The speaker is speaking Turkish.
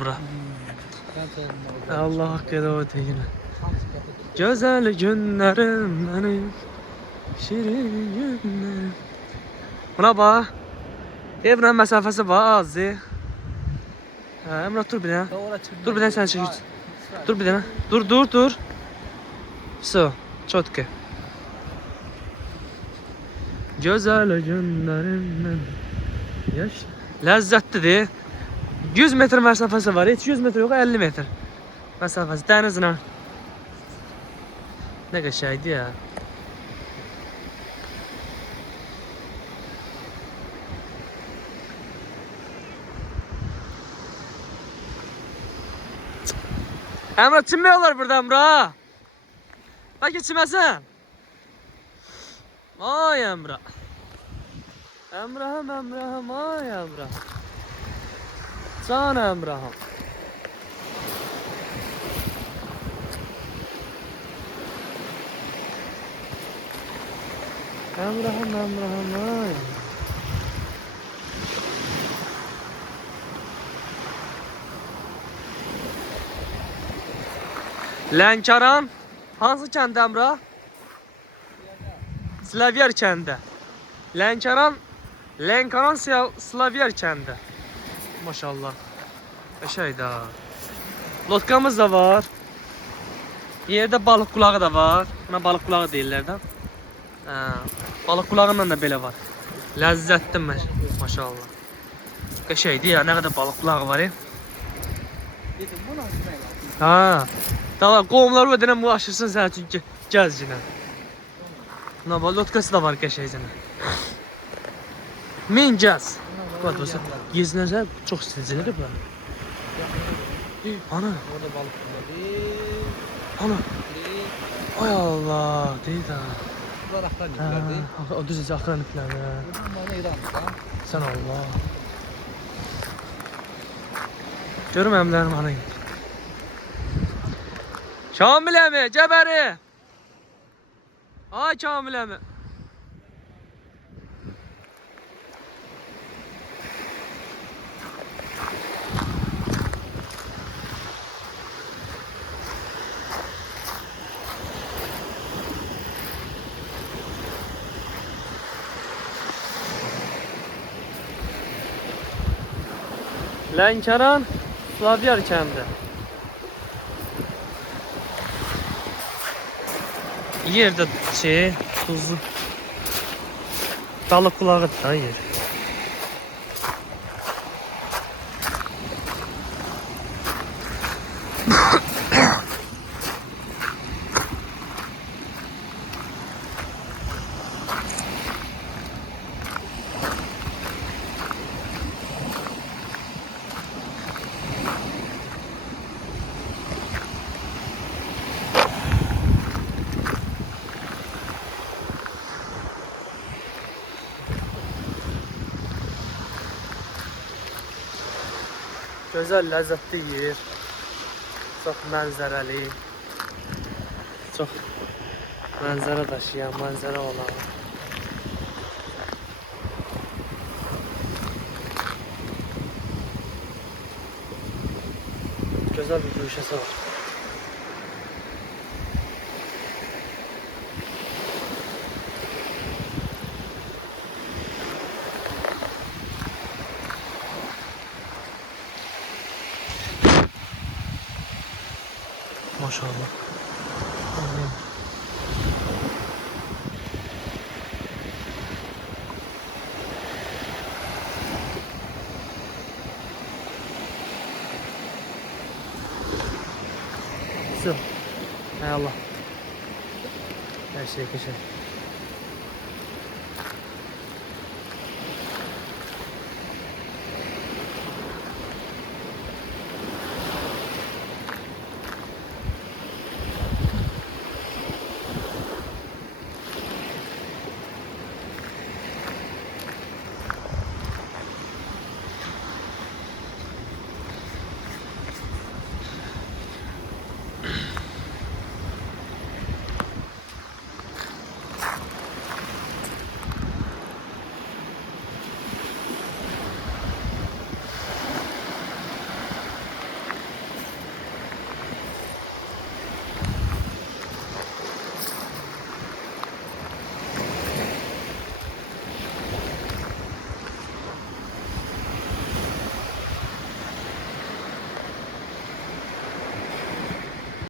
Bura. Allah hakkı da o değil. Güzel günlerim benim, şirin günlerim. Buna bak. Evren mesafesi var azı. Emrah dur bir tane. Dur bir tane sen çek. Dur bir tane. Dur. So, çotke. Güzel günlerim benim. Yaş. Lezzetlidir. 100 metre mesafesi var. Hiç 100 metre yok, 50 metre mesafesi denizine. Ne geçeydi ya. Emrah çinmiyorlar burada Emrah. Bak içmesin. Ay Emrah. Emrah'ım ay Emrah. Can Emrah'ım. Emrah'ım ay. Lənkəran hansı kənd Emrah? Slavyer kəndi. Lənkəran Slavyer kəndi. Maşallah. Eşeydi ha. Lotkamız da var. Yerde balık kulağı da var. Buna balık kulağı deyirlər də. Balık kulağından da belə var. Ləzzətli maşallah. Qəşəydi ya, nə qədər balık kulağı var ya. Ha. Tamam, qohumlar ödənən bu aşırsın sən üçün gəz yine. Buna bak, lotkası da var qəşəycənə. Min gəz. Bak dostlar, gezinərsə çox istəyəcəkdir bu. Ana. Orada balık var. Ana. Ay Allah, deyil ha. Bunlar akran iplerdi. O düzəcə axıran iplər. Bunlar İran'da. Sən Allah. Görüm əmlərim anayım. Kamil əmi, Cəbəri. Ay Kamil əmi. Lənkəran Slavyer kəndi. Yerde tuzlu. Balık kulağı da yer. Güzel, lezzetli yer. Çok mənzərəli. Çok mənzərə daşıyan, mənzərə olan. Güzel bir güşəsi var. Maşallah. Su. Hay Allah. Her şey güzel.